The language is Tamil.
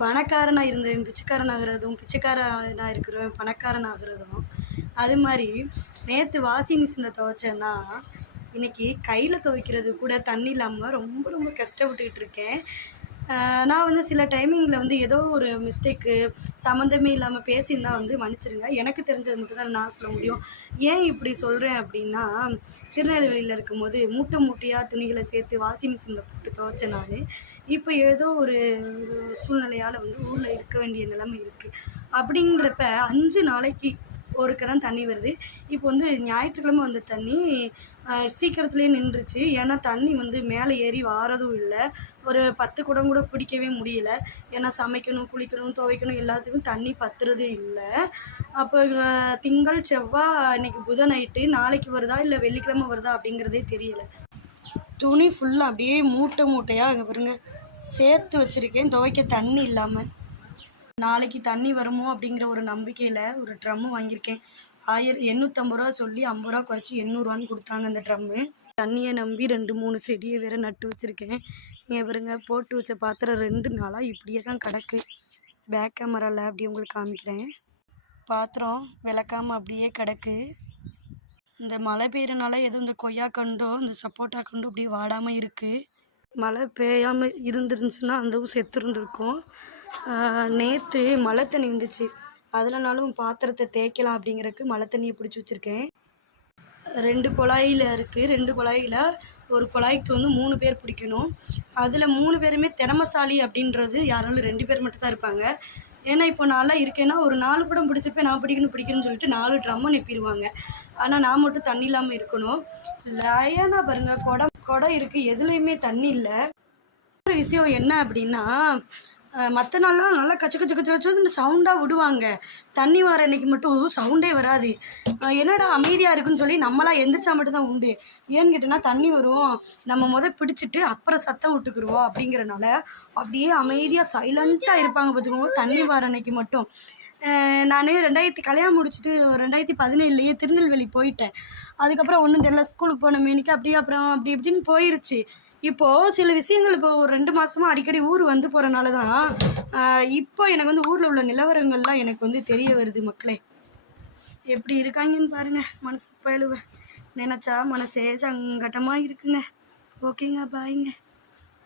பணக்காரனா இருந்தவன் பிச்சைக்காரன் ஆகுறதும், பிச்சைக்காரனா இருக்கிறவன் பணக்காரன் ஆகுறதும், அது மாரி நேத்து வாஷிங் மிஷின்ல துவைச்சேன்னா, இன்னைக்கு கையில துவைக்கிறது கூட தண்ணி இல்லாம ரொம்ப ரொம்ப கஷ்டப்பட்டுக்கிட்டு இருக்கேன். நான் வந்து சில டைமிங்கில வந்து ஏதோ ஒரு மிஸ்டேக்கு சம்மந்தமே இல்லாம பேசியிருந்தா வந்து மன்னிச்சிடுங்க. எனக்கு தெரிஞ்சது மட்டும் தான் நான் சொல்ல முடியும். ஏன் இப்படி சொல்கிறேன் அப்படின்னா, திருநெல்வேலியில இருக்கும்போது மூட்டை மூட்டையா துணிகள சேர்த்து வாஷிங் மிஷின்ல போட்டு துவைச்சேன் நானு. இப்போ ஏதோ ஒரு சூழ்நிலையால் வந்து ஊரில் இருக்க வேண்டிய நிலைமை இருக்குது. அப்படிங்கிறப்ப 5 நாளைக்கு ஒருக்க தான் தண்ணி வருது. இப்போ வந்து ஞாயிற்றுக்கிழமை வந்த தண்ணி சீக்கிரத்துலேயே நின்றுச்சு. ஏன்னா தண்ணி வந்து மேலே ஏறி வாரதும் இல்லை. ஒரு 10 குடம் கூட பிடிக்கவே முடியல. ஏன்னா சமைக்கணும், குளிக்கணும், துவைக்கணும் எல்லாத்துக்கும் தண்ணி பத்துறது இல்லை. அப்போ திங்கள், செவ்வாய், இன்னைக்கு புதன் நைட்டு, நாளைக்கு வருதா இல்லை வெள்ளிக்கிழமை வருதா அப்படிங்கிறதே தெரியல. துணி ஃபுல்லாக அப்படியே மூட்டை மூட்டையாக அங்கே பாருங்க சேர்த்து வச்சுருக்கேன் துவைக்க தண்ணி இல்லாமல். நாளைக்கு தண்ணி வருமோ அப்படிங்கிற ஒரு நம்பிக்கையில் ஒரு ட்ரம்மு வாங்கியிருக்கேன். 850 ரூபா சொல்லி 50 ரூபா குறைச்சி 800 கொடுத்தாங்க அந்த ட்ரம்மு. தண்ணியை நம்பி 2-3 செடியை வேறு நட்டு வச்சுருக்கேன். இங்கே பாருங்க போட்டு வச்ச பாத்திரம் 2 நாளாக இப்படியே தான் கிடக்கு. பேக் கேமராவில் அப்படி உங்களுக்கு காமிக்கிறேன். பாத்திரம் விளக்காமல் அப்படியே கிடக்கு. இந்த மழை பெய்யறனால எதுவும் இந்த கொய்யா கண்டோ இந்த சப்போட்டா கண்டோ அப்படியே வாடாமல் இருக்குது. மழை பெய்யாமல் இருந்துருந்துச்சுன்னா அதுவும் செத்துருந்துருக்கும். நேற்று மழை தண்ணி இருந்துச்சு. அதில்னாலும் பாத்திரத்தை தேய்க்கலாம் அப்படிங்கிறதுக்கு மழை தண்ணியை பிடிச்சி வச்சுருக்கேன். 2 குழாயில் இருக்குது. 2 குழாயில் ஒரு குழாய்க்கு வந்து 3 பேர் பிடிக்கணும். அதில் 3 பேருமே திறமசாலி அப்படின்றது யாராலும் 2 பேர் மட்டும் தான் இருப்பாங்க. ஏன்னா இப்போ நான்லாம் இருக்கேன்னா ஒரு 4 குடம் பிடிச்சிப்பேன். நான் பிடிக்கணும்னு சொல்லிட்டு 4 ட்ரம்மை நெப்பிடுவாங்க. ஆனால் நான் மட்டும் தண்ணி இல்லாமல் இருக்கணும். லயனாக பாருங்கள் குடம் இருக்குது, எதுலேயுமே தண்ணி இல்லை. ஒரு விஷயம் என்ன அப்படின்னா, மற்ற நாள்லாம் நல்லா கச்சு கச்சு கச்சு கச்சுன்னு சவுண்டாக விடுவாங்க. தண்ணி வர அன்னைக்கு மட்டும் சவுண்டே வராது. என்னடா அமைதியாக இருக்குன்னு சொல்லி நம்மளாம் எந்திரிச்சா மட்டும்தான் உண்டு. ஏன்னு கேட்டோன்னா தண்ணி வரும், நம்ம பிடிச்சிட்டு அப்புறம் சத்தம் விட்டுக்குருவோம் அப்படிங்கிறனால அப்படியே அமைதியாக சைலண்ட்டாக இருப்பாங்க பார்த்துக்கோங்க தண்ணி வர அன்னைக்கு மட்டும். நான் கல்யாணம் முடிச்சுட்டு 2017 திருநெல்வேலி போயிட்டேன். அதுக்கப்புறம் ஒன்றும் தெரியல, ஸ்கூலுக்கு போன மேனிக்கு அப்படியே அப்புறம் அப்படி இப்படின்னு போயிடுச்சு. இப்போது சில விஷயங்கள் இப்போ ஒரு 2 மாதமாக அடிக்கடி ஊர் வந்து போகிறனால தான் இப்போ எனக்கு வந்து ஊரில் உள்ள நிலவரங்கள்லாம் எனக்கு வந்து தெரிய வருது. மக்களே எப்படி இருக்காங்கன்னு பாருங்கள். மனசு பயலுவ நினச்சா மனசே சங்கட்டமாக இருக்குங்க. ஓகேங்க, பாய்ங்க.